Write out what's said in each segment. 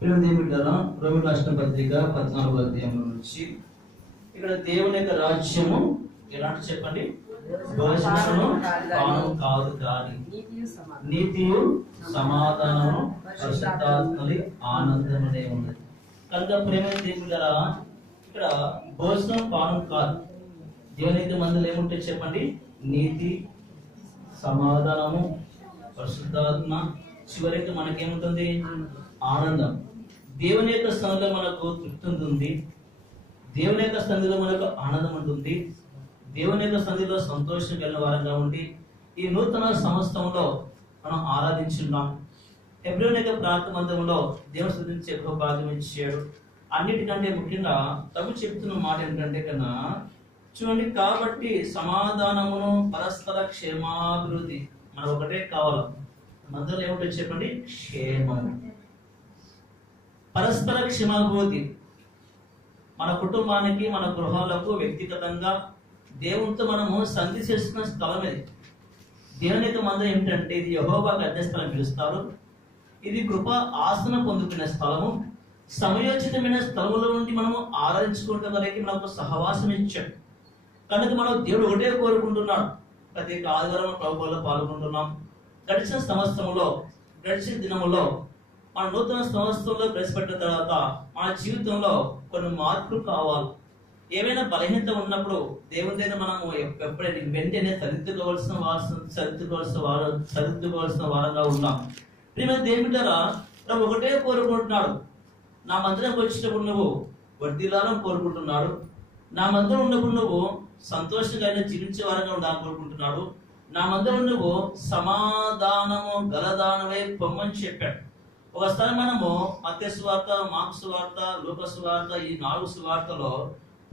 ప్రియదేవులారా, రోమీయుల రాసిన పత్రిక 14వ అధ్యాయం నుంచి ఇక్కడ దేవుని యొక్క రాజ్యము ఎలాంటి చెప్పండి, భోజనము పానం కాదు కానీ నీతియు సమాధానము పరిశుద్ధాత్మని ఆనందమనే ఉన్నది. కనుక ప్రేమ దేవులారా, ఇక్కడ భోజనం పానం కాదు. దేవుని యొక్క మందులు ఏముంటాయి చెప్పండి, నీతి, సమాధానము, పరిశుద్ధాత్మ, చివరికి మనకేముంటుంది, ఆనందం. దేవుని యొక్క స్థానంలో మనకు తృప్తి ఉంటుంది, దేవుని యొక్క సన్నిధిలో మనకు ఆనందం ఉంటుంది, దేవుని యొక్క సన్నిధిలో సంతోషం కలిగిన వారంగా ఉండి ఈ నూతన సంవత్సరంలో మనం ఆరాధించున్నాం. హెబ్రోన్ యొక్క ప్రార్థన మందిరంలో దేవుని స్తుతించే ఎక్కువ భాగ్యం ఇచ్చాడు. అన్నిటికంటే ముఖ్యంగా తగు చెప్తున్న మాట ఏంటంటే కన్నా చూడండి, కాబట్టి సమాధానమును పరస్పర క్షేమాభివృద్ధి మనకు ఒకటే కావాలి. మందిరంలో ఏమిటో చెప్పండి, క్షేమము, పరస్పర క్షేమాభివృద్ధి. మన కుటుంబానికి, మన గృహాలకు, వ్యక్తిగతంగా దేవునితో మనము సంధి చేసుకున్న స్థలం ఇది. దేవుని యొక్క మందిరం ఏమిటంటే ఇది యెహోవా గద్దె స్థలం పిలుస్తారు. ఇది కృప ఆసనం పొందుకునే స్థలము, సమయోచితమైన స్థలములో నుండి మనము ఆరాధించుకుంటే వరకు మనకు సహవాసం ఇచ్చాడు. కనుక మనం దేవుడు ఒకటే కోరుకుంటున్నాడు. ప్రతి ఆదివారం ప్రభువులో పాల్గొంటున్నాం. గడిచిన సంవత్సరంలో, గడిచిన దినములో, మన నూతన సంవత్సరంలో ప్రవేశపెట్టిన తర్వాత మన జీవితంలో కొన్ని మార్పులు కావాలి. ఏమైనా బలహీనత ఉన్నప్పుడు దేవుని దగ్గర మనము ఎప్పుడైనా వెంటనే సరిదిద్దుకోవాల్సిన వారంగా ఉన్నాం. ప్రియమైన దేవుని ద్వారా ప్రభు ఒకటే కోరుకుంటున్నాడు, నా మందిరంకి వచ్చినప్పుడు నువ్వు వడ్డీలాలను కోరుకుంటున్నాడు, నా మందిరం ఉన్నప్పుడు నువ్వు సంతోషంగా జీవించే వారంగా ఉండాలని కోరుకుంటున్నాడు, నా మందిరం నువ్వు సమాధానము గలదానమై పొమ్మని చెప్పాడు. ఒకసారి మనము మత్తయి సువార్త, మార్కు సువార్త, లూకా సువార్త, ఈ 4 సువార్తలో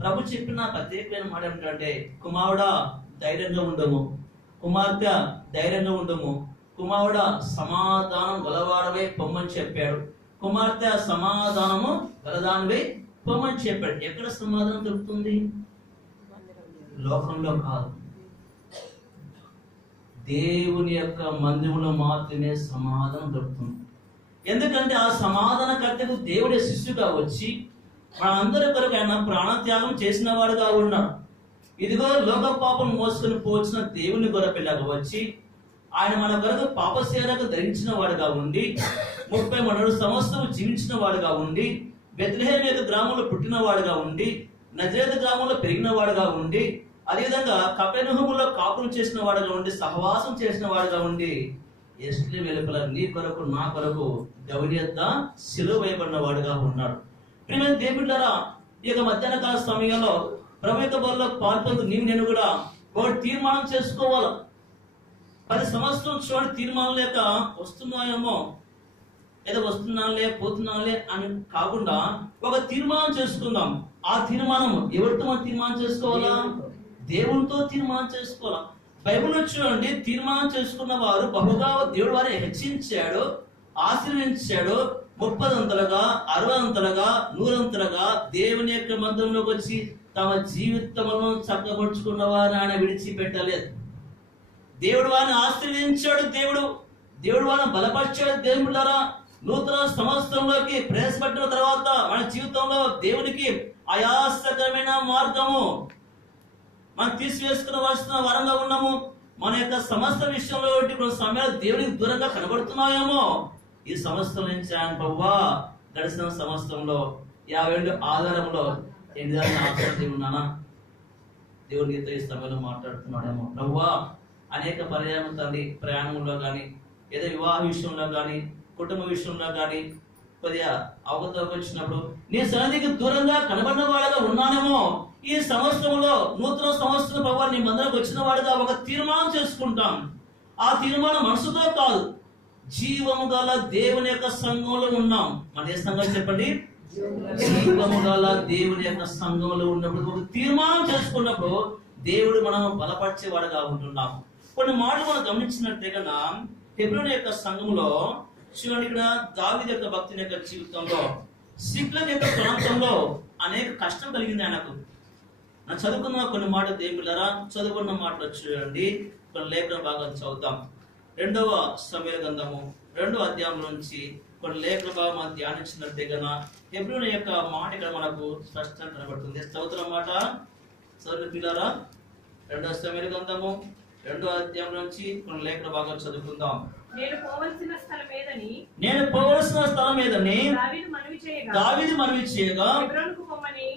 ప్రభు చెప్పిన ప్రత్యేకమైన మాట ఏమిటంటే, కుమారుడా ధైర్యంగా ఉండము, కుమార్తె ధైర్యంగా ఉండము, కుమారుడా సమాధానం గలవాడవై పొమ్మని చెప్పాడు, కుమార్తె సమాధానము గలదానివై పొమ్మని చెప్పాడు. ఎక్కడ సమాధానం దొరుకుతుంది? లోకంలో కాదు, దేవుని యొక్క మందిరంలో మాత్రమే సమాధానం దొరుకుతుంది. ఎందుకంటే ఆ సమాధానకర్తకు దేవుడే శిష్యుగా వచ్చి మన అందరి కొరకు ఆయన ప్రాణత్యాగం చేసిన వాడుగా ఉన్నాడు. ఇదిగో లోక పాపం మోసుకొని పోచిన దేవుని గొర్రెపిల్లగా వచ్చి ఆయన మన కొరకు పాపశేరకు ధరించిన వాడుగా ఉండి 33 సంవత్సరాలు జీవించిన వాడుగా ఉండి బెత్లెహేము యొక్క గ్రామంలో పుట్టిన వాడుగా ఉండి నజరేతు గ్రామంలో పెరిగిన వాడుగా ఉండి అదేవిధంగా కపెర్నహూములో కాపురం చేసిన వాడుగా ఉండి సహవాసం చేసిన వాడుగా ఉండి ఎస్లీ వెలుపల నీ కొరకు నా కొరకు గవినియద్ద సిలువ వేయబడిన వాడుగా ఉన్నాడు. ప్రియమైన దేవుడారా, ఈ యొక్క మధ్యాహ్న కాల సమయంలో ప్రభు యొక్క బలిలో పాల్పొందు నీవు నేను కూడా ఒకటి తీర్మానం చేసుకోవాలి. 10 సంవత్సరం చూడండి, తీర్మానం లేక వస్తున్నాయేమో, ఏదో వస్తున్నానులే పోతున్నానులే అని కాకుండా ఒక తీర్మానం చేసుకుందాం. ఆ తీర్మానం ఎవరితో మనం తీర్మానం చేసుకోవాలా? దేవునితో తీర్మానం చేసుకోవాలా. బైబిల్ చూడండి, తీర్మానం చేసుకున్న వారు బహుగా దేవుడు వారిని హెచ్చించాడు, ఆశీర్వదించాడు. 30 అంతలుగా, 60 అంతలుగా, 100 అంతలుగా దేవుని యొక్క మందిరంలోకి వచ్చి తమ జీవితములను చక్కబరుచుకున్న వారిని ఆయన విడిచిపెట్టలేదు. దేవుడు వారిని ఆశీర్వదించాడు, దేవుడు వారిని బలపరిచాడు. దేవుడారా, నూతన సంవత్సరంలోకి ప్రవేశపెట్టిన తర్వాత మన జీవితంలో దేవునికి ఆయాసకరమైన మార్గము మనం తీసివేసుకున్న వరంగా ఉన్నాము. మన యొక్క సమస్త విషయంలో కొన్ని సమయాలు దేవునికి దూరంగా కనబడుతున్నాయేమో. ఈ సంవత్సరం నుంచి ఆయన ప్రభువా గడిచిన సంవత్సరంలో 52 ఆధారంలో ఆసక్తి ఉన్నానా? దేవునితో ఈ సమయంలో మాట్లాడుతున్నాడేమో. ప్రభువా అనేక పర్యాయం తండ్రి, ప్రయాణంలో కానీ, ఏదో వివాహ విషయంలో కానీ, కుటుంబ విషయంలో కానీ కొద్దిగా అవగతలోకి వచ్చినప్పుడు నీ సన్నిధికి దూరంగా కనబడిన వాడుగా ఉన్నానేమో. ఈ సంవత్సరంలో నూతన సంవత్సరం ప్రభు నీ మందిరంకి వచ్చిన వాడుగా ఒక తీర్మానం చేసుకుంటాం. ఆ తీర్మానం మనసుతో కాదు, జీవము గల దేవుని యొక్క సంఘంలో ఉన్నాం. మన ఏ సంఘం చెప్పండి? జీవము గల దేవుని యొక్క సంఘంలో ఉన్నప్పుడు ఒక తీర్మానం చేసుకున్నప్పుడు దేవుడు మనం బలపరిచేవాడుగా ఉంటున్నాం. కొన్ని మాటలు మనం గమనించినట్టే కన్నా హెబ్రోను యొక్క సంఘంలో చూడండి, ఇక్కడ దావీదు యొక్క భక్తుని యొక్క జీవితంలో సిక్లగ్ యొక్క ప్రాంతంలో అనేక కష్టం కలిగింది ఆయనకు. చదువుకున్న కొన్ని మాటలు దేవులారా, చదువుకున్న మాటలు చూడండి, కొన్ని లేఖన భాగాలు చదువుతాం. 2వ సమూయేలు గ్రంథము 2వ అధ్యాయం నుంచి కొన్ని లేఖల భాగం మనం ధ్యానించినట్టే గన హెబ్రోను యొక్క మాట ఇక్కడ మనకు స్పష్టంగా కనబడుతుంది. స్తోత్రం మాట చదువు పిల్లరా. 2వ సమూయేలు గ్రంథము 2వ అధ్యాయం నుంచి కొన్ని లేఖల భాగం చదువుకుందాం. నేను పోవలసిన స్థలం ఏదని దావీదు మనవి చేయగా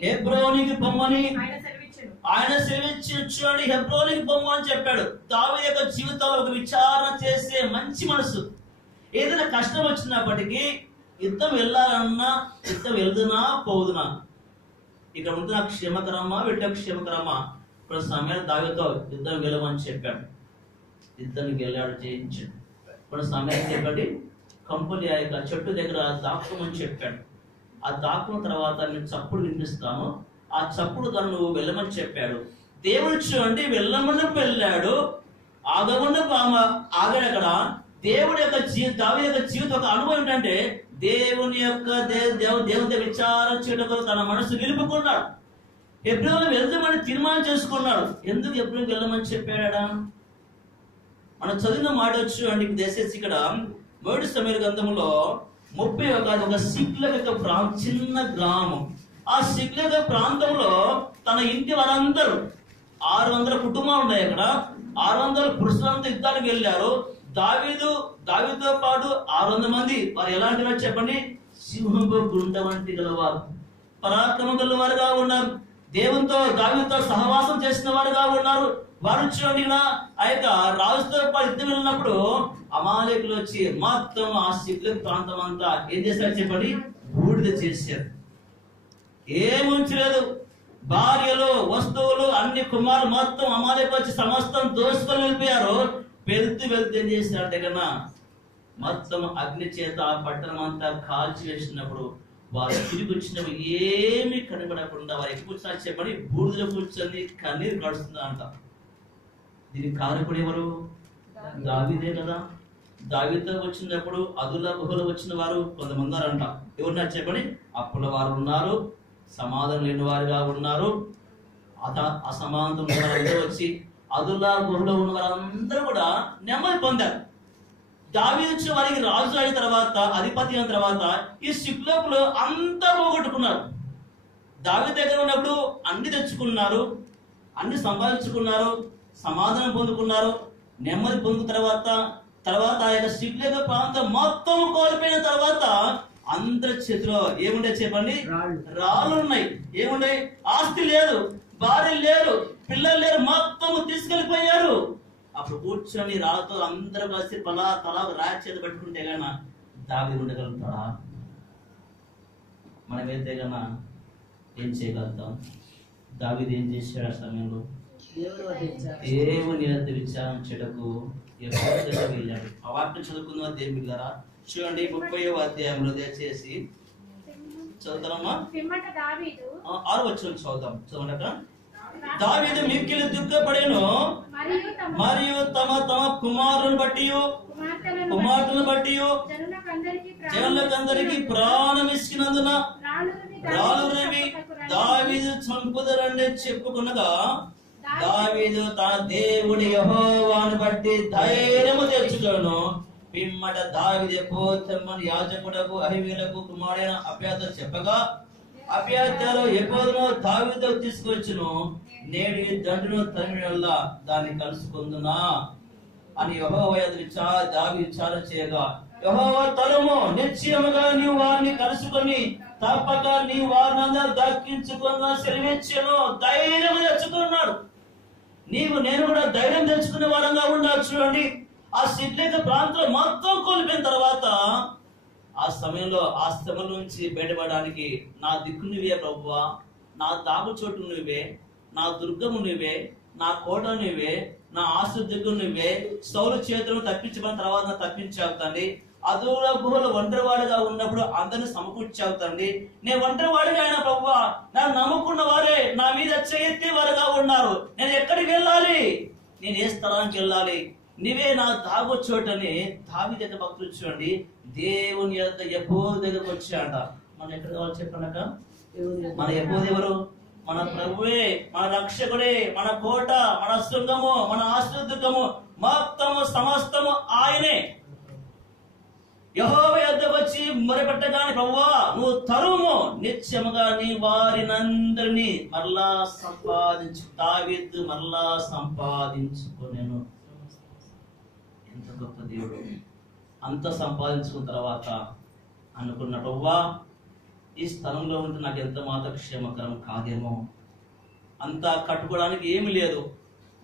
హెబ్రోనుకి పొమ్మని ఆయన సెలవిచ్చాడు. హెబ్రోనుకి పొమ్మని చెప్పాడు. దావీదు యొక్క జీవితంలో ఒక విచారణ చేసే మంచి మనసు. ఏదైనా కష్టం వచ్చినప్పటికీ యుద్ధం వెళ్ళాలన్నా యుద్ధం వెళ్తున్నా పోదునా, ఇక్కడ ఉంటే నాకు క్షేమకరమా వీటికి క్షేమకరమా. ఇప్పుడు సమయాన్ని దావీదుతో యుద్ధం వెళ్ళమని చెప్పాడు. యుద్ధానికి వెళ్ళాడు, జయించాడు. ఇప్పుడు సమయం చెప్పండి కంపలి ఆ యొక్క చెట్టు దగ్గర దాక్కోమని చెప్పాడు. ఆ దాక్కున్న తర్వాత నేను చప్పుడు వినిపిస్తాను, ఆ చప్పుడు దాన్ని నువ్వు వెళ్ళమని చెప్పాడు. దేవుడు చూడండి వెళ్ళమని వెళ్ళాడు, ఆగమని ఆగాడు. అక్కడ దేవుడి యొక్క దావీదు యొక్క జీవితం ఒక అనుభవం ఏంటంటే దేవుని యొక్క దేవుని విచారం చేయడం తన మనసు నిలుపుకున్నాడు. హెబ్రోను వెళ్దామని తీర్మానం చేసుకున్నాడు. ఎందుకు హెబ్రోను వెళ్ళమని చెప్పాడా? మనం చదివిన మాట వచ్చు అండి. దయచేసి ఇక్కడ 1వ సమూయేలు గ్రంథంలో 31 ఒక సిక్లగ్ యొక్క చిన్న గ్రామం. ఆ సిక్లగ్ ప్రాంతంలో తన ఇంటి వారందరూ 600 కుటుంబాలు ఉన్నాయి. అక్కడ 600 పురుషులంతా యుద్ధానికి వెళ్ళారు. దావీదుతో పాటు 600 మంది. వారు ఎలాంటి వారు చెప్పండి? సింహపు గుండ వంటి గలవారు, పరాక్రమం గలవారుగా ఉన్నారు. దేవునితో దావీదుతో సహవాసం చేసిన వారుగా ఉన్నారు. వారు చూడండి ఆ యొక్క రాజుతో పాటు యుద్ధం వెళ్ళినప్పుడు అమాలేకులు వచ్చి మొత్తం ఆ సిక్లగ్ ప్రాంతం అంతా ఏం చేశారు చెప్పండి? బూడిద చేశారు. ఏముంచలేదు. భార్యలు, వస్తువులు, అన్ని కుమారులు మొత్తం అమాలేకులు వచ్చి సమస్తం దోసుకొని వెళ్ళిపోయారు. వెళ్తూ ఏం చేశారంటే కన్నా మొత్తం అగ్ని చేత ఆ పట్టణం అంతా కాల్చి వేసినప్పుడు వారు తిరిగి వచ్చినప్పుడు ఏమీ కనబడకుండా వారు ఎక్కువ చెప్పండి బూడిదలో కూర్చొని కన్నీరు కడుస్తుందా అంట. దీనికి కారకుడు ఎవరు? దావీదే కదా. దావీదుతో వచ్చినప్పుడు అదుల్లా గుహలో వచ్చిన వారు కొంతమంది ఉన్నారంట. ఎవరున్నారు చెప్పండి? అప్పుల వారు ఉన్నారు, సమాధానం లేని వారుగా ఉన్నారు, అసమాధానం వారందరూ వచ్చి అదుల్లా గుహలో ఉన్న వారందరూ కూడా నెమ్మది పొందారు. దావీదు వచ్చి వారికి రాజు అయిన తర్వాత, అధిపతి అయిన తర్వాత ఈ సిక్లగులో అంతా పోగొట్టుకున్నారు. దావీదు దగ్గర ఉన్నప్పుడు అన్ని తెచ్చుకున్నారు, అన్ని సంపాదించుకున్నారు, సమాధానం పొందుకున్నారు, నెమ్మది పొందిన తర్వాత ఆ యొక్క సిక్లగ్ ప్రాంతం మొత్తం కోల్పోయిన తర్వాత అందరి చేతిలో ఏముండే చెప్పండి? రాళ్ళు ఉన్నాయి. ఏముండే? ఆస్తి లేదు, భార్య లేరు, పిల్లలు లేరు, మొత్తం తీసుకెళ్లిపోయారు. అప్పుడు కూర్చొని రాతో అందరూ కలిసి తలా రాయి చేతి పెట్టుకుంటే గన దావీదు ఉండగలుగుతాడా? మనమైతే గన ఏం చేయగలుగుతాం? దావీదు ఏం చేశాడు ఆ సమయంలో? దేవుని విచారణ చెడకు వెళ్ళాడు. ఆ వాక్యం చదువుకుందాం దేవుని ద్వారా. చూడండి 30వ అధ్యాయంలో దయచేసి చదువుతామా? 6వ వచనం చదువుదాం. చదవక దావీదు మిక్కిలి దుఃఖపడెను, మరియు తమ కుమారులను బట్టి జనులకందరికి ప్రాణం ఇచ్చినందున రాళ్ళునవి దావీదు చంపుదరని చెప్పుకునగా దావీదు తన దేవుడి యెహోవాను బట్టి ధైర్యము తెచ్చుకొను. పిమ్మట దావీదు ఎపోతమ్మని యాజకుడకు అహీమెలకు కుమారుడైన అబ్యాతారు చెప్పగా అబ్యాతారు ఎపోదును దావీదుతో తీసుకొచ్చును. నేడు ఈ దండును తరిమిన వల్ల దాన్ని కలుసుకుందునా అని యెహోవా దావీదు విచారణ చేయగా యెహోవా తరుము, నిశ్చయముగా నీవు వారిని కలుసుకొని తప్పక నీవు వారిని దక్కించుకున్న సెలవిచ్చెను. ధైర్యం తెచ్చుకున్నాడు. నేను కూడా ధైర్యం తెచ్చుకునే వారంగా ఉండాలి. చూడండి ఆ సిక్లగ్ ప్రాంతం మొత్తం కోల్పోయిన తర్వాత ఆ సమయంలో ఆ శ్రమ నుంచి బయటపడడానికి నా దిక్కు నువ్వే ప్రభువా, నా దాగు చోటు నువ్వే, నా దుర్గము నువ్వే, నా కోట నువ్వే, నా ఆస్తి దిగ్గు నువ్వే. సౌలు చేతులను తప్పించబడిన తర్వాత తప్పించావు తండ్రి. అదుల గుహలో ఒంటరివాడిగా ఉన్నప్పుడు అందరిని సమకూర్చావు తండ్రి. నేను ఒంటరివాడిగా అయినా ప్రభువా, నన్ను నమ్ముకున్న వారే నా మీద చేయెత్తే వారుగా ఉన్నారు. నేను ఎక్కడికి వెళ్ళాలి? నేను ఏ స్థలానికి వెళ్ళాలి? నీవే నా దాగు చోటని దావీదు దగ్గర భక్తులు చూడండి దేవుని యొక్క యెహోవా దగ్గరకు వచ్చాడ. మనం ఎక్కడ కావాలి చెప్పండి? మన యెహోవా ఎవరు? మన ప్రభువే, మన రక్షకుడే, మన కోట, మన శృంగము, మన ఆశ్రదుర్గము, మొత్తము సమస్తము ఆయనే. యెహోవా యొద్దకు వచ్చి మొరపెట్టగానే ప్రభువా నువ్వు తరుము, నిత్యముగా నీ వారినందరినీ మరలా సంపాదించు. దావీదు మరలా సంపాదించుకొనెను. ఎంత గొప్ప దేవుడు! అంత సంపాదించుకున్న తర్వాత అనుకున్న ప్రభువా ఈ స్థలంలో ఉంటే నాకు ఎంత మాత్రం క్షేమకరం కాదేమో, అంతా కట్టుకోవడానికి ఏమి లేదు,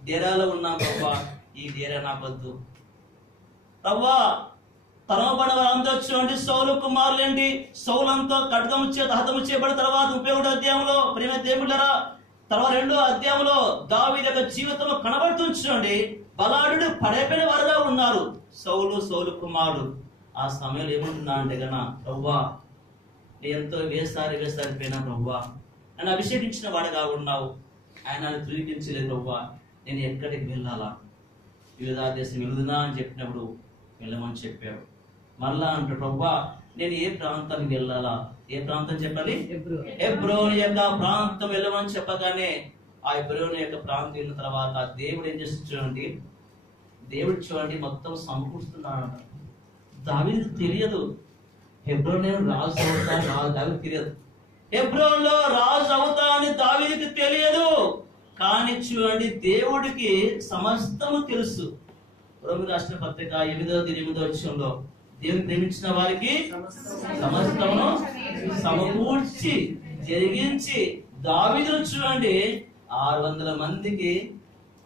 డేరాలో ఉన్నాం ప్రభువా, ఈ డేరా నాకొద్దు. ప్రభువా తరమబడిన వారంతా చూడండి, సౌలు కుమారులేంటి, సౌలంతో ఖడ్గము చేత హతము చేయబడిన తర్వాత 31వ అధ్యాయంలో ప్రేమ దేవుళ్ళరా, తర్వాత 2వ అధ్యాయంలో దావీదు యొక్క జీవితం కనబడుతుంది చూడండి. బలాఢ్యుడు పడైపోయిన వారుగా ఉన్నారు సౌలు కుమారుడు. ఆ సమయంలో ఏమంటున్నా అంటే గనా, ప్రభువా ఎంతో వేసారి పోయినా ప్రభువా, నన్ను అభిషేకించిన వాడుగా ఉన్నావు, ఆయన నన్ను ధృవీకరించలేదు ప్రభువా, నేను ఎక్కడికి వెళ్ళాలా, యూదా దేశం వెళుదునా అని చెప్పినప్పుడు వెళ్ళమని చెప్పాడు. మళ్ళా అంటాడు ప్రభువా నేను ఏ ప్రాంతానికి వెళ్ళాలా, ఏ ప్రాంతం చెప్పాలి, హెబ్రోను యొక్క ప్రాంతం వెళ్ళమని చెప్పగానే ఆ హెబ్రోను యొక్క ప్రాంతం వెళ్ళిన తర్వాత దేవుడు ఏం చేస్తున్నాడు, దేవుడు చూడండి మొత్తం సమకూరుస్తున్నాడు. దావీదుకు తెలియదు హెబ్రోన్ రాజు అవుతా, దావీదుకు తెలియదు హెబ్రోన్లో రాజు అవుతా అని దావీదుకు తెలియదు. కానీ చూడండి దేవుడికి సమస్తము తెలుసు. రోమి రాష్ట్ర పత్రిక 8వ వచనంలో దేవుని ప్రేమించిన వారికి సమస్తమును సమకూర్చి జరిగించి, దావీదును చూడండి 600 మందికి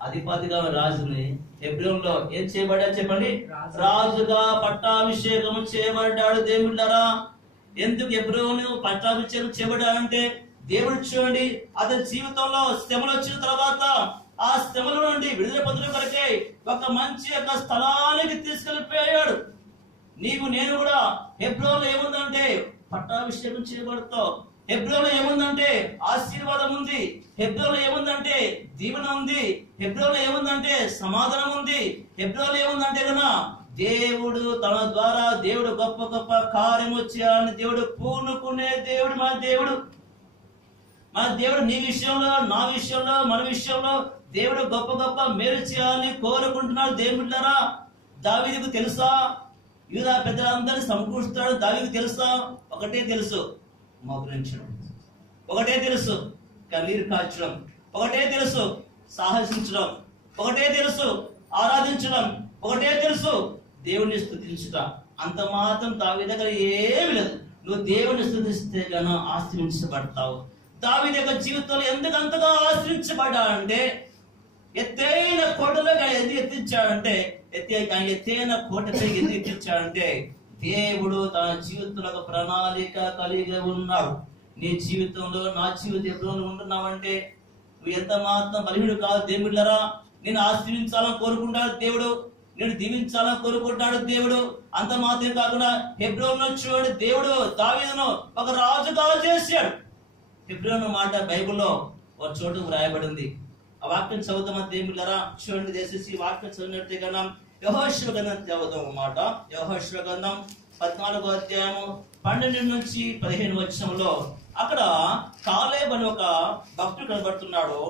అధిపతిగా రాజుని హెబ్రోన్లో ఏం చేయబడ్డాడు చెప్పండి, రాజుగా పట్టాభిషేకం చేయబడ్డాడు. దేవుళ్ళరా ఎందుకు హెబ్రోను పట్టాభిషేకం చేయబడ్డాడంటే దేవుడు చూడండి అతని జీవితంలో శ్రమలు వచ్చిన తర్వాత ఆ శ్రమల నుండి విడుదల పొందడం కొరకే ఒక మంచి యొక్క స్థలానికి తీసుకెళ్ళిపోయాడు. నీకు నేను కూడా హెబ్రోన్లో ఏముందంటే పట్టాభిషేకం చేయబడతావు, హెబ్రోన్లో ఏముందంటే ఆశీర్వాదం ఉంది, హెబ్రోన్లో ఏముందంటే దీవెన ఉంది, హెబ్రోన్లో ఏముందంటే సమాధానం ఉంది, హెబ్రోన్లో ఏముందంటే కన్నా దేవుడు తన ద్వారా దేవుడు గొప్ప గొప్ప కార్యము చేయాలని దేవుడు పూనుకునే దేవుడు మన దేవుడు. మన దేవుడు నీ విషయంలో, నా విషయంలో, మన విషయంలో దేవుడు గొప్ప గొప్ప మేలు చేయాలని కోరుకుంటున్నాడు. దేవుళ్ళరా దావీదుకు తెలుసా యూదా పెద్దలందరినీ సమకూరుస్తాడు. దావీదుకు తెలుసా, ఒకటే తెలుసు మోకరించడం, ఒకటే తెలుసు కన్నీరు కార్చడం, ఒకటే తెలుసు సాహసించడం, ఒకటే తెలుసు ఆరాధించడం, ఒకటే తెలుసు దేవుని స్తుతించుట. అంత మాత్రం దావీదు దగ్గర ఏమి లేదు. నువ్వు దేవుని స్తుతిస్తే గాను ఆశ్రయించబడతావు. దావీదు యొక్క జీవితంలో ఎందుకు అంతగా ఆశ్రయించబడ్డాడంటే ఎత్తైన కోటలో ఎందుకు ఎత్తించాడంటే ఎత్తైన కోటపై ఎందుకు ఎత్తించాడంటే దేవుడు తన జీవితంలో ఒక ప్రణాళిక కలిగి ఉన్నాడు. నీ జీవితంలో నా జీవితం ఎప్పుడు ఉంటున్నావంటే నువ్వు ఎంత మాత్రం బలహీనుడు కాదు. దేవుళ్ళరా నేను ఆశ్రయించాలని కోరుకుంటాడు దేవుడు, నేను దీవించాలని కోరుకుంటాడు దేవుడు. అంత మాత్రం కాకుండా హెబ్రోను చూడండి దేవుడు దావీదును ఒక రాజుగా చేశాడు. హెబ్రోను మాట బైబిల్లో ఒక చోటు వ్రాయబడింది. ఆ వాక్యం చదువుతామా దేవుళ్ళరా చూడండి, దయచేసి వాక్యం చదివినట్టే కన్నా యెహోషువ గ్రంథం చదువుతాం అన్నమాట. యెహోషువ గ్రంథం 14వ అధ్యాయము 12 నుంచి 15 వచనంలో అక్కడ కాలేబు అని ఒక భక్తుడు కనబడుతున్నాడు.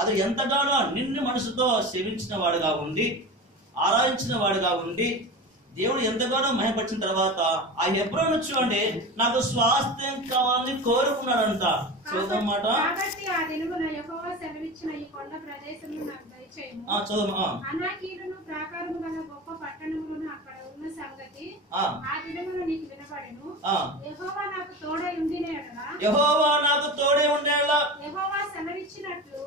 అది ఎంతగానో నిన్ను మనసుతో సేవించిన వాడుగా ఉండి, ఆరాధించిన వాడుగా ఉండి, దేవుడు ఎంతగానో మహిమపరిచిన తర్వాత ఆ హెబ్రోను చూడండి నాకు స్వాస్థ్యం కావాలని కోరుకున్నాడంట. చూద్దాం మాట. యెహోవా నాకు తోడై ఉండేలా యెహోవా సెలవిచ్చినట్లు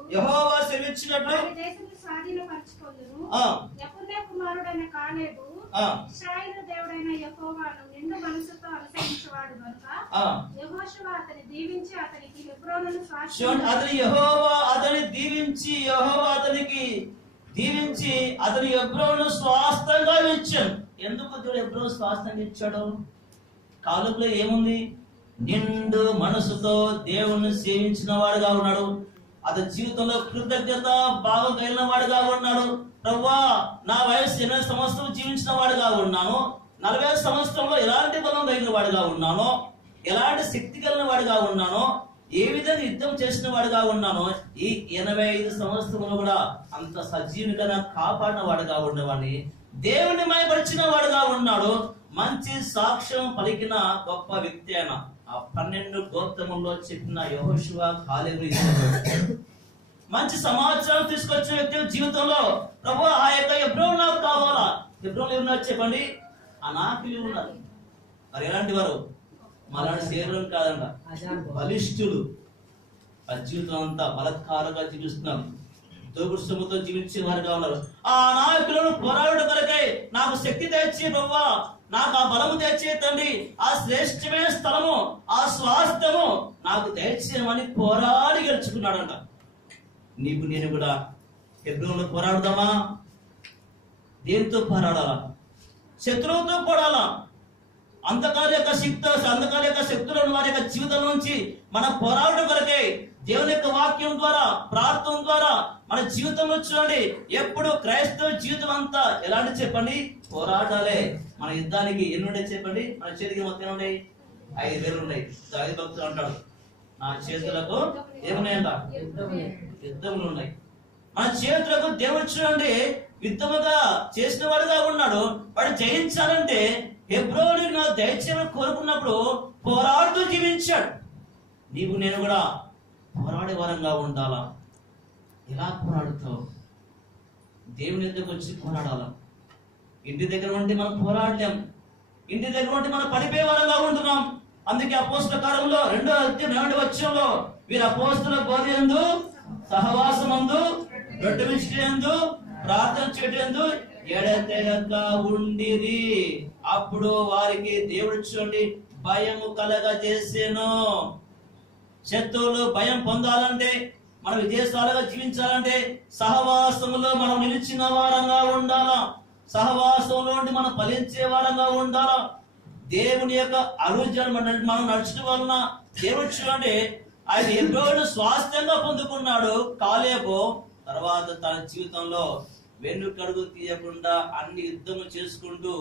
కుమారుడైన కాలేబు ఇశ్రాయేలు దేవుడైన యెహోవాను నిండు మనసుతో అనుసరించేవాడు గనుక యెహోషువ అతని దీవించి అతనికి హెబ్రోనును అతని హెబ్రోను స్వాస్థ్యంగా ఇచ్చాడు. ఎందుకు దేవుడు హెబ్రోను స్వాస్థ్యంగా ఇచ్చాడు? కాలులో ఏముంది? నిండు మనసుతో దేవుణ్ణి సేవించిన వాడుగా ఉన్నాడు. అతని జీవితంలో కృతజ్ఞత భావం కలిగిన వాడుగా ఉన్నాడు. ప్రభువా నా వయసు 80 సంవత్సరం జీవించిన వాడుగా ఉన్నాను, 40 సంవత్సరంలో ఎలాంటి బలం కలిగిన వాడుగా ఉన్నానో, ఎలాంటి శక్తి కలిగిన వాడుగా ఉన్నానో, ఏ విధంగా యుద్ధం చేసిన వాడుగా ఉన్నానో, ఈ 85 సంవత్సరంలో కూడా అంత సజీవునిగా కాపాడిన వాడుగా ఉండేవాడిని, దేవుని మయపరిచిన వాడుగా ఉన్నాడు. మంచి సాక్ష్యం పలికిన గొప్ప వ్యక్తి అయిన ఆ 12 గోత్రముల్లో చెప్పిన యెహోషువ కాలేబు మంచి సమాచారం తీసుకొచ్చిన వ్యక్తి జీవితంలో ప్రభు ఆ యొక్క హెబ్రోన్ నాకు కావాలా. హెబ్రోన్ ఎవరున్నారు చెప్పండి? అనాకులు ఉన్నారు. మరి ఎలాంటి వారు? మలాంటి శరీరం కాదంట, బలిష్ఠులు. ఆ జీవితం అంతా బలత్కారంగా జీవిస్తున్నారు, దోగుడుతో జీవించే వారుగా ఉన్నారు. ఆ నాయకులను పోరాడు కొరకై నాకు శక్తి తెచ్చి ప్రభా, నాకు ఆ బలము తెచ్చే తండ్రి, ఆ శ్రేష్టమైన స్థలము, ఆ స్వాస్థ్యము నాకు తెచ్చేయమని పోరాడి గెలుచుకున్నాడంట. నీకు నేను కూడా హెబ్రోన్లో పోరాడుదామా? దేనితో పోరాడాలా? శత్రువుతో పోరాడాలా? అంధకార యొక్క శక్తులను వారి యొక్క జీవితం నుంచి మన పోరాటం కొరకే దేవుని యొక్క వాక్యం ద్వారా, ప్రార్థన ద్వారా మన జీవితంలో చూడండి. ఎప్పుడు క్రైస్తవ జీవితం అంతా ఎలాంటి చెప్పండి? పోరాటాలే. మన యుద్ధానికి ఎన్ని ఉన్నాయి చెప్పండి? మన చేతికి మొత్తం ఉన్నాయి 5,000 ఉన్నాయి. దావీదు భక్తుడు అంటాడు, నా చేతులకు ఏమున్నాయంట? యుద్ధములు ఉన్నాయి. మన చేతులకు దేవుడు చూడండి యుద్ధముగా చేసిన వాడుగా ఉన్నాడు. వాడు జయించాలంటే హెబ్రోను నా దైత్యం కోరుకున్నప్పుడు పోరాడుతూ జీవించాడు. నీవు నేను కూడా పోరాడే వారంగా ఉండాలా. ఎలా పోరాడుతావు? దేవుని దగ్గరకు వచ్చి పోరాడాలా. ఇంటి దగ్గర ఉంటే మనం పోరాడలేం. ఇంటి దగ్గర ఉంటే మనం పడిపోయే వారంగా ఉంటున్నాం. అందుకే అపోస్తల కార్యంలో 2వ వచనంలో వీరు అపోస్తల బోధయందు, సహవాసమందు, రొట్టె విషయందు, ప్రార్థన చేయడందు ఎడతెగక ఉండిరి. అప్పుడు వారికి దేవుడు చూడండి భయము కలగజేసెను. శత్రువులు భయం పొందాలంటే, మనం విదేశాలుగా జీవించాలంటే సహవాసములో మనం నిలిచిన వారంగా ఉండాలా. సహవాసంలో మనం ఫలించే వారంగా ఉండాలా. దేవుని యొక్క అరుజను మనం నడుచడం వలన దేవుడు చూడండి ఆయన హెబ్రోను స్వాస్థ్యంగా పొందుకున్నాడు. కాలేబు తర్వాత తన జీవితంలో వెన్నుకడుగు తీయకుండా అన్ని యుద్ధము చేసుకుంటూ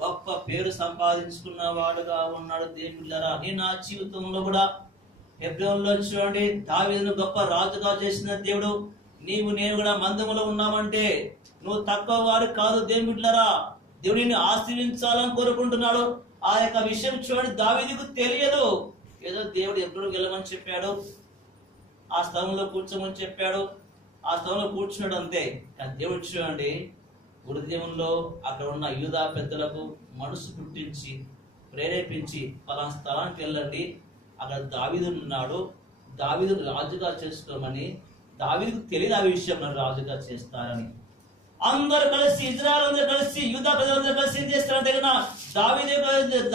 గొప్ప పేరు సంపాదించుకున్న వాడుగా ఉన్నాడు. దేవుళ్ళరా, నేను నా జీవితంలో కూడా హెబ్రోన్లో చూడండి దావీదును గొప్ప రాజుగా చేసిన దేవుడు. నీవు నేను కూడా మందములో ఉన్నామంటే నువ్వు తక్కువ వాడు కాదు. దేవుళ్ళరా, దేవుడు నిన్ను ఆశీర్వించాలని కోరుకుంటున్నాడు. ఆ యొక్క విషయం చూడండి దావీదుకు తెలియదు. ఏదో దేవుడు హెబ్రోనుకు వెళ్ళమని చెప్పాడు, ఆ స్థలంలో కూర్చోమని చెప్పాడు, ఆ స్థలంలో కూర్చున్నాడు అంతే. కానీ దేవుడు చూడండి హృదయంలో అక్కడ ఉన్న యూదా పెద్దలకు మనసు పుట్టించి ప్రేరేపించి పలానా స్థలానికి వెళ్ళండి, అక్కడ దావీదు ఉన్నాడు, దావీదు రాజుగా చేసుకోమని. దావీదుకు తెలియదు ఆ విషయం నన్ను రాజుగా చేస్తారని. అందరు కలిసి, ఇజ్రాయెల్ అందరూ కలిసి, యూదా ప్రజలందరూ కలిసి ఏం చేస్తారంటే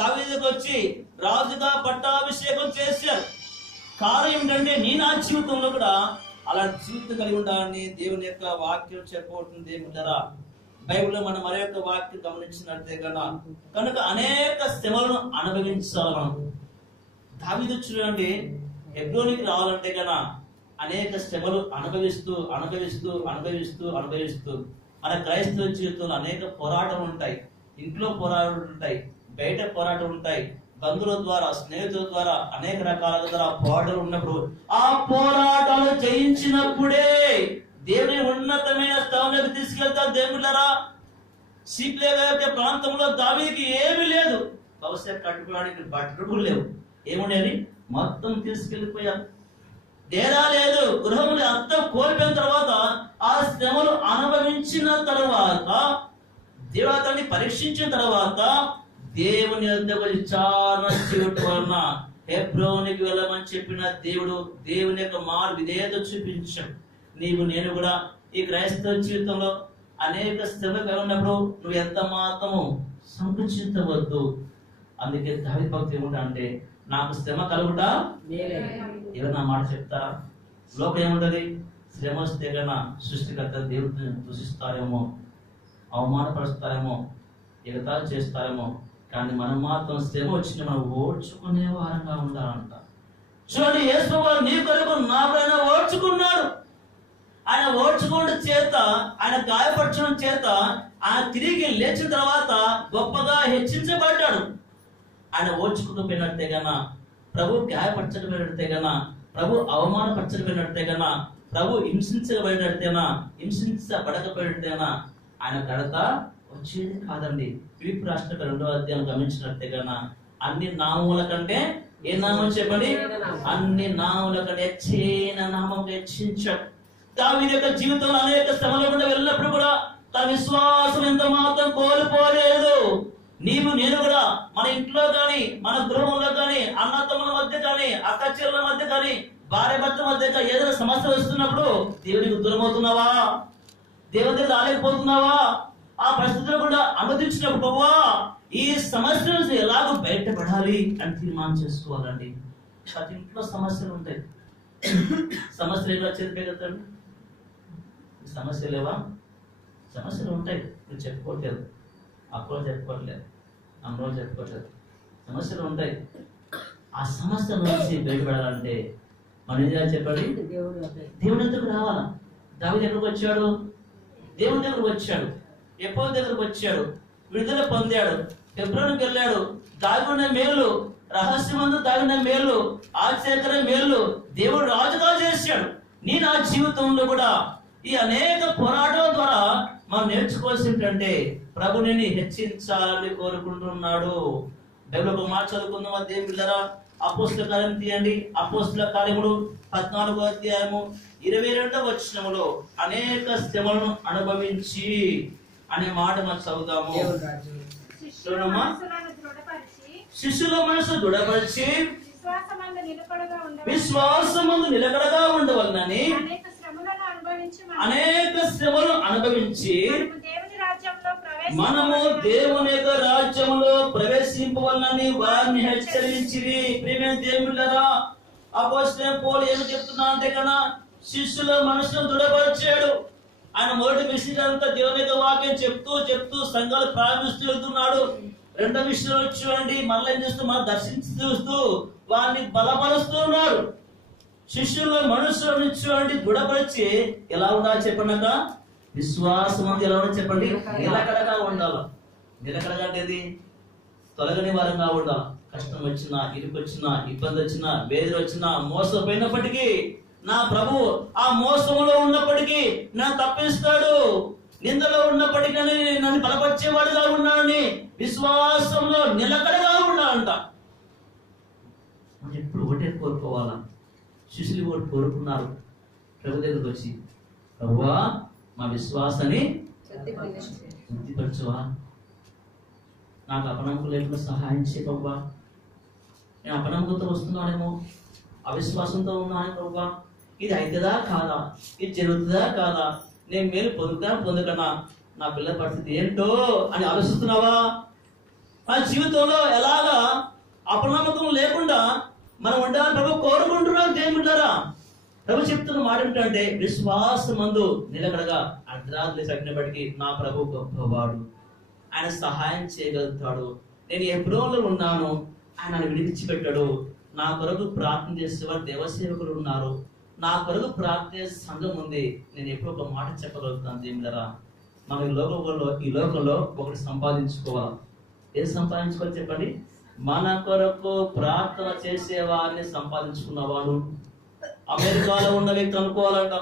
దావీదుకు వచ్చి రాజుగా పట్టాభిషేకం చేశారు. కారణం ఏంటంటే నీ నా జీవితంలో కూడా అలాంటి జీవితం కలిగి ఉండాలని దేవుని యొక్క వాక్యం చెప్పబడుతుంది. దేవుడారా, బైబిల్లో మనం మరి యొక్క వాక్యం గమనించినట్టే కనుక అనేక శ్రమలను అనుభవించాలి మనం. దావీదు చూడండి హెబ్రోనికి రావాలంటే కన్నా అనేక శ్రమలు అనుభవిస్తూ అనుభవిస్తూ అనుభవిస్తూ అనుభవిస్తూ మన క్రైస్తవ జీవితంలో అనేక పోరాటాలు ఉంటాయి. ఇంట్లో పోరాటాలు ఉంటాయి, బయట పోరాటాలు ఉంటాయి, బంధువుల ద్వారా, స్నేహితుల ద్వారా అనేక రకాల పోరాటాలు ఉన్నప్పుడు ఆ పోరాటాలు జయించినప్పుడే దేవుని ఉన్నతమైన స్థానంలోకి తీసుకెళ్తారు. దేవుళ్ళరా, సిక్లేగా ప్రాంతంలో దావీదుకి ఏమీ లేదు, బహుశా కట్టుకోవడానికి బట్టలు లేవు, ఏముండేది మొత్తం తీసుకెళ్లిపోయారు. డేరా లేదు, గృహం లేదు, అంతా కోల్పోయిన తర్వాత ఆ శ్రమలు అనుభవించిన తర్వాత దేవుని పరీక్షించిన తర్వాత దేవుని వద్దకు విచారణ చేయటం వలన హెబ్రోనికి వెళ్ళమని చెప్పిన దేవుడు దేవుని యొక్క మారు విధేయత చూపించాడు. నీవు నేను కూడా ఈ క్రైస్తవ జీవితంలో అనేక శ్రమలు ఉన్నప్పుడు నువ్వు ఎంత మాత్రము సంకుచించవద్దు. అందుకే దావీదు భక్తి ఏముంటే నాకు శ్రమ కలుగుట ఎవరన్నా మాట చెప్తారా? లోకం ఏముంటది? శ్రమ వస్తే కన్నా సృష్టికర్త దేవుడిని దూషిస్తారేమో, అవమానపరుస్తారేమో, ఎగతాళి చేస్తారేమో, కానీ మనం మాత్రం శ్రమ వచ్చిన మనం ఓడ్చుకునే వారంగా ఉండాలంట. చూడండి, యేసు నీ కొరకు నా పైన ఓడ్చుకున్నాడు. ఆయన ఓడ్చుకోవడం చేత, ఆయన గాయపరచడం చేత ఆయన తిరిగి లేచిన తర్వాత గొప్పగా హెచ్చించబడ్డాడు. ఆయన ఓడ్చుకుపోయినట్టే కన్నా, ప్రభు గాయపరచబడినట్టే కన్నా, ప్రభు అవమానపరచబడినట్టే కన్నా, ప్రభు హింసించబడినట్టేనా, హింసించబడకపోయినట్టేనా ఆయన ఘనత వచ్చేది కాదండి. ఫిలిప్పీ రాష్ట్ర 2వ అధ్యాయం గమనించినట్టుగా అన్ని నామముల కంటే ఏ నామం చెప్పండి? అన్ని నామముల కంటే హెచ్చైన నామం హెచ్చించాడు. దావీదు యొక్క జీవితంలో అనేక శ్రమల గుండా వెళ్ళినప్పుడు కూడా తన విశ్వాసం ఎంత మాత్రం కోల్పోలేదు. నీవు నేను కూడా మన ఇంట్లో కానీ, మన గృహంలో కానీ, అన్నతమ్ముల మధ్య కానీ, అక్క చెల్లెల మధ్య కానీ, భార్య భర్త మధ్య ఏదైనా సమస్య వస్తున్నప్పుడు దేవునికి దూరం అవుతున్నావా? దేవుని దగ్గర రాలేకపోతున్నావా? ఆ పరిస్థితులు కూడా అనుమతించినప్పుడు ప్రభువా ఈ సమస్య నుంచి ఎలాగో బయటపడాలి అని తీర్మానం చేసుకోవాలండి. ప్రతి ఇంట్లో సమస్యలు ఉంటాయి. సమస్యలు ఎలా చెప్పగలుగుతాడు? సమస్యలు లేవా? సమస్యలు ఉంటాయి. నువ్వు చెప్పుకోవట్లేదు, అక్కడ చెప్పుకోవట్లేదు, అమ్మలో చెప్పుకోవట్లేదు, సమస్యలు ఉంటాయి. ఆ సమస్య నుంచి బయటపడాలంటే మనం ఏం చేయాలి చెప్పండి? దేవుని దగ్గరకు రావాలా. దావీదు ఎక్కడికి వచ్చాడు? దేవుని దగ్గరకు వచ్చాడు. ఎప్పుడు దగ్గరకు వచ్చాడు, విడుదల పొందాడు, హెబ్రోనుకు వెళ్ళాడు. దాగున్న మేలు, రహస్యమందు దాగిన మేలు, ఆశ్చర్యకర మేలు దేవుడు రాజుగా చేశాడు. నీ నా జీవితంలో కూడా ఈ అనేక పోరాటాల ద్వారా మనం నేర్చుకోవాల్సిందంటే ప్రభుని హెచ్చించాలని కోరుకుంటున్నాడు. బైబిల్ ఒక మాట చదువుకుందాం. అధ్యాయం పిల్లరా, అపోస్తల కార్యం తీయండి. అపోస్తల కార్యములు 14వ అధ్యాయము 22వ వచనములో అనేక శ్రమలను అనుభవించి అనే మాట మనం చదువుతాము. శిష్యుల మనసు దృఢపరిచి విశ్వాసమందు నిలకడగా ఉండవలనని అనేక శ్రమలు అనుభవించి మనము దేవుని యొక్క రాజ్యంలో ప్రవేశింపవలనని వారిని హెచ్చరించిరి. ప్రియమైన దేవుళ్ళరా, అపోస్తలుడైన పౌలు ఏమి చెప్తున్నా అంటే కన్నా శిష్యుల మనసును దృఢపరిచాడు. ఆయన మొదటి విషయం అంతా దేవుని యొక్క వాక్యం చెప్తూ సంఘాలు ప్రారంభిస్తూ వెళ్తున్నాడు. రెండో విషయం చూడండి, మళ్ళీ ఏం చేస్తూ మనం దర్శిస్తూ వారిని బలపరుస్తూ ఉన్నాడు. శిష్యుల మనసులను చూడండి దృఢపరిచి ఎలా ఉండాలి చెప్పండి? విశ్వాసం అంతా ఎలా ఉండాలి చెప్పండి? నిలకడగా ఉండాలి. నిలకడగా అంటే తొలగని వారంగా ఉండాలి. కష్టం వచ్చినా, ఇరుకు వచ్చినా, ఇబ్బంది వచ్చినా, వేదన వచ్చినా, మోసపోయినప్పటికీ నా ప్రభు ఆ మోసంలో ఉన్నప్పటికీ నన్ను తప్పిస్తాడు, నిందలో ఉన్నప్పటికీ నన్ను బలపరిచేవాడుగా ఉన్నాడని విశ్వాసంలో నిలకడగా ఉండాలంట. మనం ఎప్పుడు ఒకటే కోరుకోవాలా? శిష్యులు కూడా కోరుకున్నారు ప్రభు దగ్గరకు వచ్చి, ప్రభువా మా విశ్వాసాన్ని వృద్ధిపరచువా, నాకు అపనమ్మకం లేకుండా సహాయం చేయ ప్రభువా, నేను అపనమ్మకంతో వస్తున్నానేమో, అవిశ్వాసంతో ఉన్నాను ప్రభువా, ఇది అవుతుందా కాదా, ఇది జరుగుతుందా కాదా, నేను మేలు పొందుకన్నా నా పిల్లల పరిస్థితి ఏంటో అని ఆలోచిస్తున్నావా? మన జీవితంలో ఎలాగా అపనమ్మకం లేకుండా మనం ఉండాలని ప్రభు కోరుకుంటున్నాం. దేవుళ్ళారా, ప్రభు చెప్తున్న మాట ఏంటంటే విశ్వాసమందు నిలకడగా. అర్ధరాత్రి తగ్గినప్పటికీ నా ప్రభు గొప్పవాడు, ఆయన సహాయం చేయగలుగుతాడు. నేను హెబ్రోనులో ఉన్నాను, ఆయన విడిపించిపెట్టాడు. నా కొరకు ప్రార్థన చేసేవారు దేవసేవకులు ఉన్నారు, నా కొరకు ప్రార్థన చేసే సంఘం ఉంది. నేను ఎప్పుడు ఒక మాట చెప్పగలుగుతాను. దేవుళ్ళారా, మనం ఈ లోకంలో ఒకటి సంపాదించుకోవాలి. ఏం సంపాదించుకోవాలి చెప్పండి? మన కొరకు ప్రార్థన చేసే వారిని సంపాదించుకున్నవాడు. అమెరికాలో ఉన్న వ్యక్తి అనుకోవాలంట,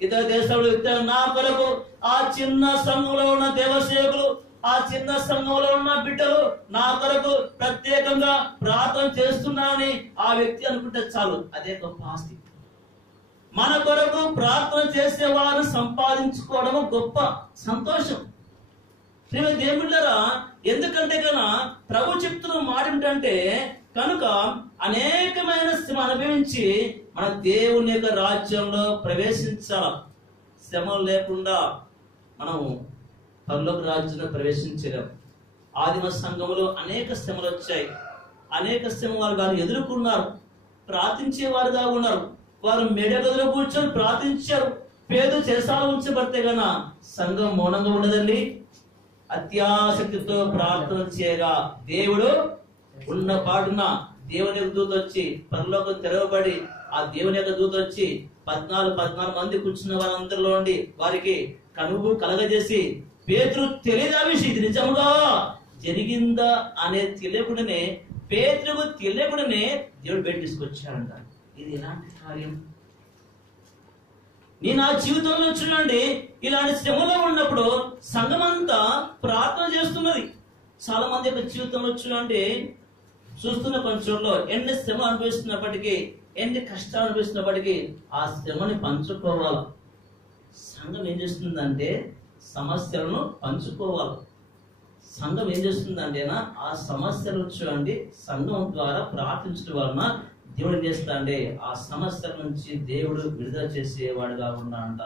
ఇతర దేశాల వ్యక్తి నా కొరకు ఆ చిన్న సంఘంలో ఉన్న దేవసేవకులు, ఆ చిన్న సంఘంలో ఉన్న బిడ్డలు నా కొరకు ప్రత్యేకంగా ప్రార్థన చేస్తున్నారని ఆ వ్యక్తి అనుకుంటే చాలు, అదే గొప్ప ఆస్తి. మన కొరకు ప్రార్థన చేసే వారిని సంపాదించుకోవడం గొప్ప సంతోషం. దేవుళ్ళారా, ఎందుకంటే కన్నా ప్రభు చెప్తున్న మాట ఏంటంటే కనుక అనేకమైన శ్రమ అనుభవించి మన దేవుని యొక్క రాజ్యంలో ప్రవేశించాలి. శ్రమ లేకుండా మనం పరలోక రాజ్యంలో ప్రవేశించలేం. ఆదిమ సంఘములో అనేక శ్రమలు వచ్చాయి. అనేక శ్రమ వారు ఎదుర్కొన్నారు, ప్రార్థించేవారుగా ఉన్నారు. వారు మెడగదిలో కూర్చొని ప్రార్థించారు. పేరు చేసాలు ఉంచబడితే గన సంఘం మౌనంగా ఉండదండి. అత్యాసక్తితో ప్రార్థన చేయగా దేవుడు ఉన్న పాటున దేవుని యొక్క దూత వచ్చి పరలోకం తెరవబడి ఆ దేవుని యొక్క దూత వచ్చి 14 మంది కూర్చున్న వారందరిలో నుండి వారికి కనుగు కలగజేసి పేతురు తెలియదా విషయం ఇది నిజముగా జరిగిందా అనే తెలియకుండానే పేతురుకు తెలియకుండానే దేవుడు బయట తీసుకొచ్చాడంట. ఇది ఎలాంటి కార్యం? నేను నా జీవితంలో చూడండి ఇలాంటి శ్రమలో ఉన్నప్పుడు సంఘమంతా ప్రార్థన చేస్తున్నది. చాలా మంది యొక్క జీవితంలో చూడండి చూస్తున్న కొంచెంలో ఎన్ని శ్రమ అనిపిస్తున్నప్పటికీ, ఎన్ని కష్టాలు అనిపిస్తున్నప్పటికీ ఆ శ్రమని పంచుకోవాలి. సంఘం ఏం చేస్తుందంటే సమస్యలను పంచుకోవాలి. సంఘం ఏం చేస్తుందంటేనా ఆ సమస్యలు చూడండి సంఘం ద్వారా ప్రార్థించడం వలన దేవుడు ఏం చేస్తాడంటే ఆ సమస్యల నుంచి దేవుడు విడుదల చేసేవాడుగా ఉన్నాడంట.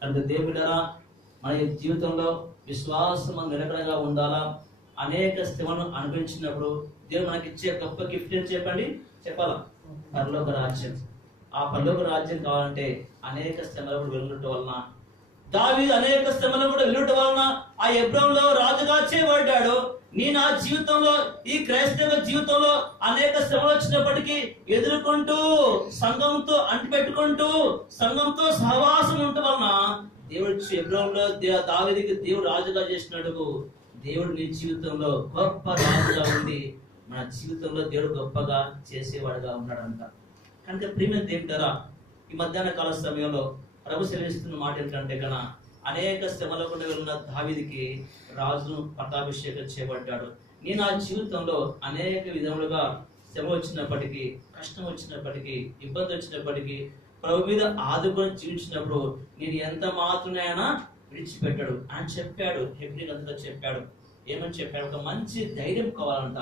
కనుక దేవుడారా మన జీవితంలో విశ్వాసం నిలకడగా ఉండాలా. అనేక శ్రమను అనుభవించినప్పుడు దేవుడు మనకి ఇచ్చే గొప్ప గిఫ్ట్ ఏం చెప్పాలా? పరలోక రాజ్యం. ఆ పరలోక రాజ్యం కావాలంటే అనేక శ్రమలకు వెళ్ళటం వలన, దావీదు అనేక శ్రమలు కూడా వెళ్ళటం వలన ఆ హెబ్రోనులో రాజుగా చేయబడ్డాడు. నీ నా జీవితంలో ఈ క్రైస్తవ జీవితంలో అనేక శ్రమలు వచ్చినప్పటికీ ఎదుర్కొంటూ సంఘంతో అంటిపెట్టుకుంటూ సంఘంతో సహవాసం ఉండటం వలన దేవుడు హెబ్రోనులో దావీదుకి దేవుడు రాజుగా చేసినట్టుకు దేవుడు నీ జీవితంలో గొప్ప రాజుగా ఉండి మన జీవితంలో దేవుడు గొప్పగా చేసేవాడుగా ఉన్నాడంట. కనుక ప్రియమైన దేవుడారా ఈ మధ్యాహ్న కాల సమయంలో ప్రభు సెలవిస్తున్న మాట ఏంటంటే కన్నా అనేక శ్రమల గుండా వెళ్ళిన దావీదుకి రాజును పట్టాభిషేకం చేయబడ్డాడు. నేను ఆ జీవితంలో అనేక విధములుగా శ్రమ వచ్చినప్పటికీ, కష్టం వచ్చినప్పటికీ, ఇబ్బంది వచ్చినప్పటికీ ప్రభు మీద ఆదుకొని జీవించినప్పుడు నేను ఎంత మాత్రమైనా విడిచిపెట్టాడు అని చెప్పాడు. హెబ్రీ గ్రంథంలో చెప్పాడు. ఏమని చెప్పాడు? ఒక మంచి ధైర్యం కావాలంట.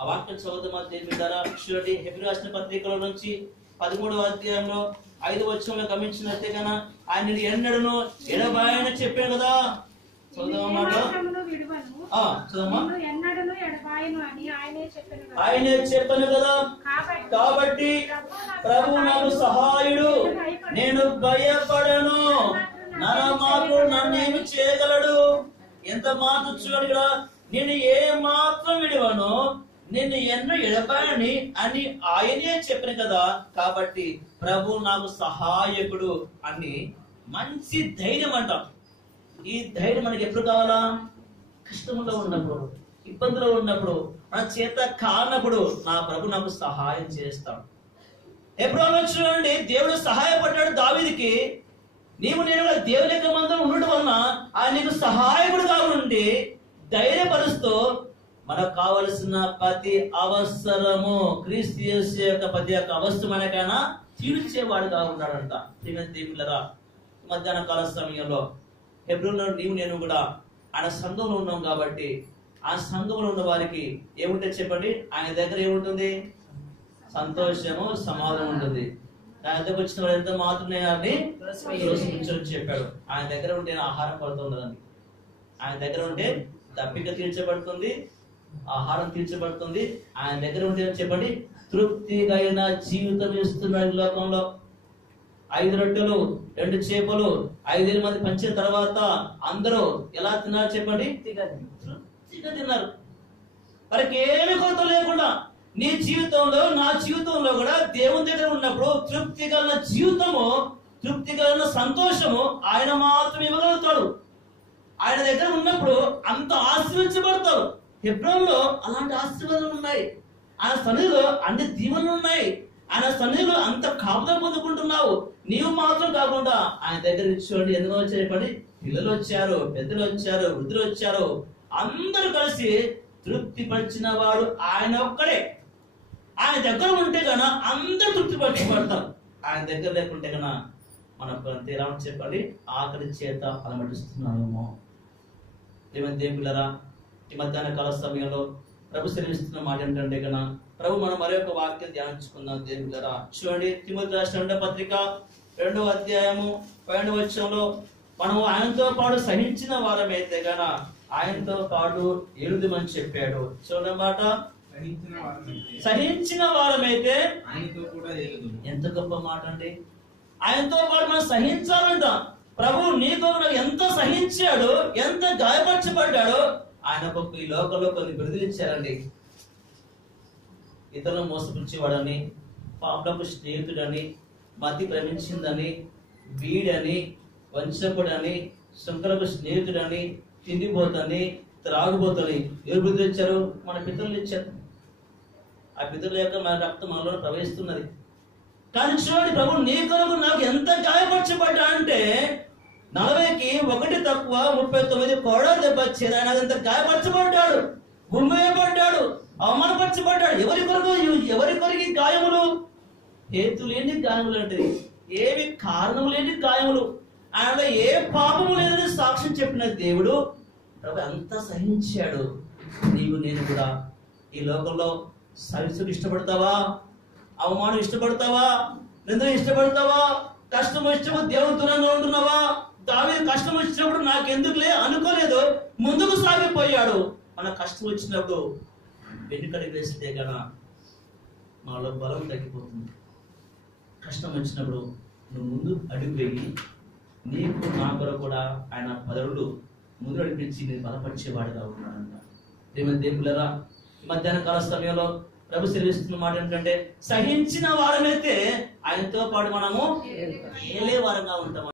ఆ వాక్యం చదువుతామా దేవుని ద్వారా చూడండి. హెబ్రీ రాసిన పత్రికల నుంచి 13వ అధ్యాయంలో 5వ వచనంలో గమనించినట్టే కన్నా ఆయన ఎన్నడను ఎడబాయని చెప్పాను కదా. చదువుతామన్నమాట. ఆయనే చెప్పాను కదా. కాబట్టి ప్రభు నాకు సహాయుడు, నేను భయపడను, నరమాత్రుడు నన్నేమి చేయగలడు. ఎంత మాట చూడండి కదా. నేను ఏ మాత్రం విడివను, నిన్ను ఎన్నో ఎడబాయని అని ఆయనే చెప్పిన కదా. కాబట్టి ప్రభు నాకు సహాయకుడు అని మంచి ధైర్యం అంట. ఈ ధైర్యం మనకి ఎప్పుడు కావాలా? కష్టంలో ఉన్నప్పుడు, ఇబ్బందులో ఉన్నప్పుడు, మన చేత కానప్పుడు నా ప్రభు నాకు సహాయం చేస్తాడు. హెబ్రోనులో చూడండి దేవుడు సహాయపడ్డాడు దావీదుకి. నీవు నేను దేవుని యొక్క మందిరం ఉండడం వలన ఆయన నీకు సహాయకుడుగా ఉండి ధైర్యపరుస్తూ మనకు కావలసిన ప్రతి అవసరము క్రీస్తు యేసు యొక్క ప్రతి ఒక్క అవసరం మనకైనా తీర్చేవాడుగా ఉన్నాడంట. దేవులరా మధ్యాహ్న కాల సమయంలో హెబ్రోనులో నీవు నేను కూడా ఆయన సంఘంలో ఉన్నాం కాబట్టి ఆ సంఘంలో ఉన్న వారికి ఏముంటే చెప్పండి, ఆయన దగ్గర ఏముంటుంది? సంతోషము, సమాధానం ఉంటుంది. ఆయన దగ్గర వచ్చిన వాడు ఎంత మాత్రమే చెప్పాడు. ఆయన దగ్గర ఉంటే ఆహారం పడుతుండదండి. ఆయన దగ్గర ఉంటే దప్పిక తీర్చబడుతుంది, ఆహారం తీర్చబడుతుంది. ఆయన దగ్గర ఉంటే చెప్పండి తృప్తిగా జీవితం ఇస్తున్నాడు. లోకంలో 5 రొట్టెలు 2 చేపలు 5,000 మంది పంచిన తర్వాత అందరూ ఎలా తిన్నారు చెప్పండి? తృప్తిగా తిన్నారు. వారికి ఏమి కొరత లేకుండా. నీ జీవితంలో నా జీవితంలో కూడా దేవుని దగ్గర ఉన్నప్పుడు తృప్తి కలిగిన జీవితము, తృప్తి కలిగిన సంతోషము ఆయన మాత్రం ఇవ్వగలుగుతాడు. ఆయన దగ్గర ఉన్నప్పుడు అంత ఆశీర్వదించబడతారు. హెబ్రోనులో అలాంటి ఆశీర్వాదాలు ఉన్నాయి. ఆయన సన్నిధిలో అన్ని దీవెనలు ఉన్నాయి. ఆయన సన్నిధిలో అంత కాపుదల పొందుకుంటున్నావు. నీవు మాత్రం కాకుండా ఆయన దగ్గర చూడండి ఎందుకు వచ్చారు చెప్పండి? పిల్లలు వచ్చారు, పెద్దలు వచ్చారు, వృద్ధులు వచ్చారు. అందరూ కలిసి తృప్తి పరిచిన వాడు ఆయన ఒక్కడే. ఆయన దగ్గర ఉంటే కన్నా అందరూ తృప్తిపరచబడతారు. ఆయన దగ్గర లేకుంటే కన్నా మనకు అంతే ఎలా చెప్పండి? ఆకలి చేత అలమటిస్తున్నామేమో. దేవులరా ఈ మధ్యాహ్న కాల సమయంలో ప్రభు సెలవిస్తున్న మాట ఏంటంటే కన్నా ప్రభు మనం మరొక వాక్యం ధ్యానించుకుందాం. దేవులరా చూడండి తిమోతి రాసిన 2వ పత్రిక 2వ అధ్యాయము 12వ వచనంలో మనం ఆయనతో పాటు సహించిన వారమైతే గనా ఆయనతో పాటు ఎలుదుమని చెప్పాడు. చూడమాట సహించిన వారమైతే ఆయనతో కూడా ఎలుదుము. ఎంత గొప్ప మాట అండి. ఆయనతో పాటు మనం సహించాలంట. ప్రభు నీతో ఎంత సహించాడు, ఎంత గాయపరచబడ్డాడో ఆయనకు ఈ లోకంలో కొన్ని బిరుదులు ఇచ్చారండి. ఇతరులను మోసపుచ్చేవాడని, పాపలకు స్నేహితుడని, మతి భ్రమించిందని, వీడని, వంచకుడని, శంకరకు స్నేహితుడని, తిండిపోతని, త్రాగుబోతని ఎవరు బిరుదులు ఇచ్చారు? మన పితరులు ఇచ్చారు. ఆ పితరుల యొక్క మన రక్తం మనలో ప్రవహిస్తున్నది. కానీ చూడండి, ప్రభు నీ కొరకు నాకు ఎంత గాయపరచబడ్డా అంటే 40కి 1 తక్కువ 39 కోడా దెబ్బ వచ్చేది. ఆయన ఎంత గాయపరచబడ్డాడు, గుమ్మేయబడ్డాడు, అవమానపరచబడ్డాడు. ఎవరి కొరకు ఈ గాయములు? హేతు లేని గాయములు అంటే ఏవి కారణం లేని గాయములు. ఆయనలో ఏ పాపము లేదని సాక్ష్యం చెప్పిన దేవుడు ప్రభు అంతా సహించాడు. నీవు నేను కూడా ఈ లోకంలో సహించుకు ఇష్టపడతావా? అవమానం ఇష్టపడతావా? నిందలు ఇష్టపడతావా? కష్టం వచ్చినప్పుడు దేవుడు దూరంగా ఉంటున్నావా? దావీదు కష్టం వచ్చినప్పుడు నాకెందుకులే అనుకోలేదు, ముందుకు సాగిపోయాడు. మన కష్టం వచ్చినప్పుడు వెనుకడికి వేస్తే కన్నా మనలో బలం తగ్గిపోతుంది. కష్టం వచ్చినప్పుడు నువ్వు ముందు అడుగు వేయి. నీకు నా కొరకు కూడా ఆయన పదవులు ముందు నడిపించి నేను బలపరిచేవాడుగా ఉన్నాడంట. దేవులరా, మధ్యాహ్న కాల సమయంలో ప్రభు సెలవిస్తున్న మాట ఏంటంటే, సహించిన వారమైతే ఆయనతో పాటు మనము ఏలే వారంగా ఉంటాం.